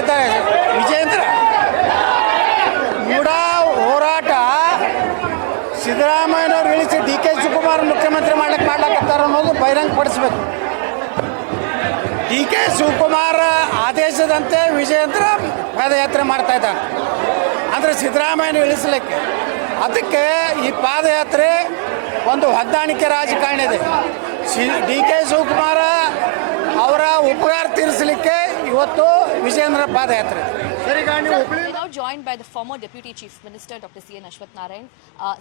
ಇದ್ದಾರೆ ವಿಜೇಂದ್ರ. ಮೂಡಾ ಹೋರಾಟ ಸಿದ್ದರಾಮಯ್ಯನವ್ರು ಇಳಿಸಿ DK ಶಿವಕುಮಾರ್ ಮುಖ್ಯಮಂತ್ರಿ ಮಾಡ್ಲಕತ್ತಾರ ಅನ್ನೋದು ಬಹಿರಂಗಪಡಿಸ್ಬೇಕು. DK ಶಿವಕುಮಾರ್ ಆದೇಶದಂತೆ ವಿಜೇಂದ್ರ ಪಾದಯಾತ್ರೆ ಮಾಡ್ತಾ ಇದ್ದಾರೆ ಅಂದರೆ ಸಿದ್ದರಾಮಯ್ಯನ ಇಳಿಸಲಿಕ್ಕೆ. ಅದಕ್ಕೆ ಈ ಪಾದಯಾತ್ರೆ ಒಂದು ಹೊಂದಾಣಿಕೆ ರಾಜಕಾರಣ ಇದೆ. DK ಶಿವಕುಮಾರ ಅವರ ಉಪಕಾರ ತೀರಿಸಲಿಕ್ಕೆ ಇವತ್ತು ವಿಜೇಂದ್ರ ಪಾದಯಾತ್ರೆ. Now joined by the former Deputy Chief Minister Dr. C.N. Ashwath Narayan.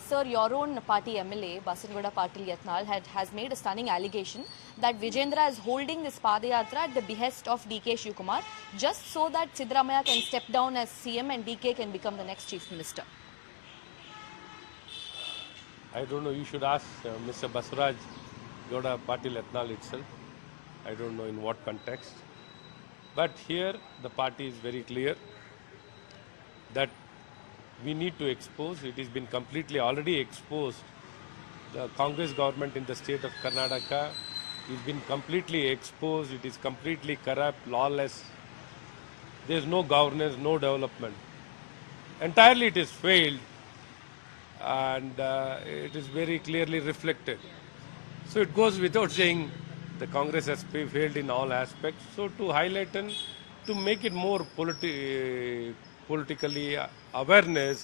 Sir, your own party MLA Basangoda Patil Yatnal has made a stunning allegation that Vijendra is holding this Padayatra at the behest of DK Shivkumar just so that Siddaramaiah can step down as CM and DK can become the next Chief Minister. I don't know, you should ask Mr. Basuraj Goda Patil Yatnal itself. I don't know in what context. But here the party is very clear that we need to expose, it has been completely already exposed, the Congress government in the state of Karnataka has been completely exposed, it is completely corrupt, lawless, there is no governance, no development. Entirely it is failed and it is very clearly reflected. So it goes without saying the Congress has failed in all aspects. So to highlight and to make it more politically awareness,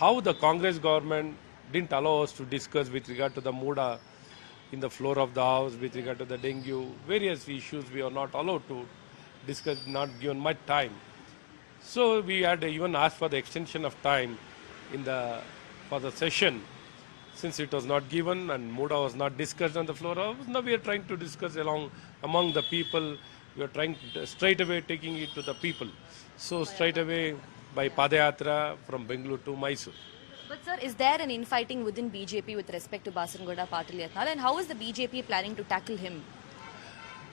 how the Congress government didn't allow us to discuss with regard to the Muda in the floor of the house, with regard to the dengue, various issues we are not allowed to discuss, not given much time. So we had even asked for the extension of time for the session. Since it was not given and Muda was not discussed on the floor of house, now we are trying to discuss among the people. We are trying to straight away taking it to the people. So straight away by Padayatra from Bengaluru to Mysore. But sir, is there an infighting within BJP with respect to Basangoda Patil Yatnal, and how is the BJP planning to tackle him?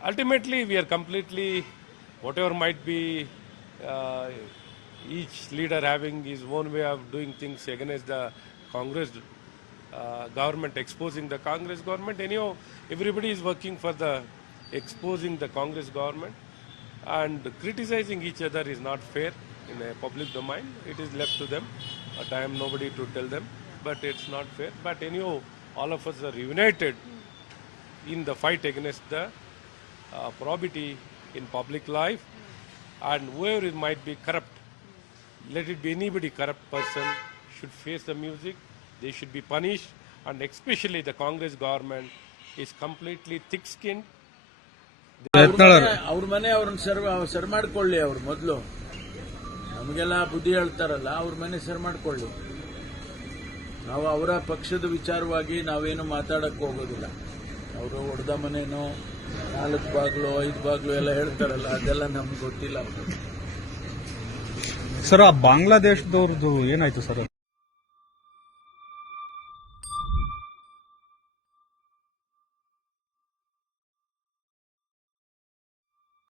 Ultimately, we are completely, whatever might be each leader having his own way of doing things against the Congress government, exposing the Congress government. Anyhow, everybody is working for the exposing the Congress government, and criticizing each other is not fair in a public domain. It is left to them, but I am nobody to tell them, but it's not fair. But anyhow, all of us are united in the fight against the probity in public life, and whoever it might be corrupt, let it be anybody corrupt person, should face the music. They should be punished, and especially the Congress government is completely thick-skinned. ಅವ್ರ ಮನೆ ಅವ್ರನ್ನ sir ಮಾಡ್ಕೊಳ್ಳಿ. ಅವ್ರು ಮೊದಲು ನಮಗೆಲ್ಲ ಬುದ್ಧಿ ಹೇಳ್ತಾರಲ್ಲ, ಅವ್ರ ಮನೆ ಸರ್ ಮಾಡ್ಕೊಳ್ಳಿ. ನಾವು ಅವರ ಪಕ್ಷದ ವಿಚಾರವಾಗಿ ನಾವೇನು ಮಾತಾಡಕ್ಕೆ ಹೋಗೋದಿಲ್ಲ. ಅವರು ಹೊಡೆದ ಮನೇನೋ 4 ಬಾಗ್ಲು 5 ಬಾಗ್ಲು ಎಲ್ಲ ಹೇಳ್ತಾರಲ್ಲ, ಅದೆಲ್ಲ ನಮ್ಗೆ ಗೊತ್ತಿಲ್ಲ. ಸರ್, ಆ ಬಾಂಗ್ಲಾದೇಶದವ್ರದ್ದು ಏನಾಯ್ತು ಸರ್?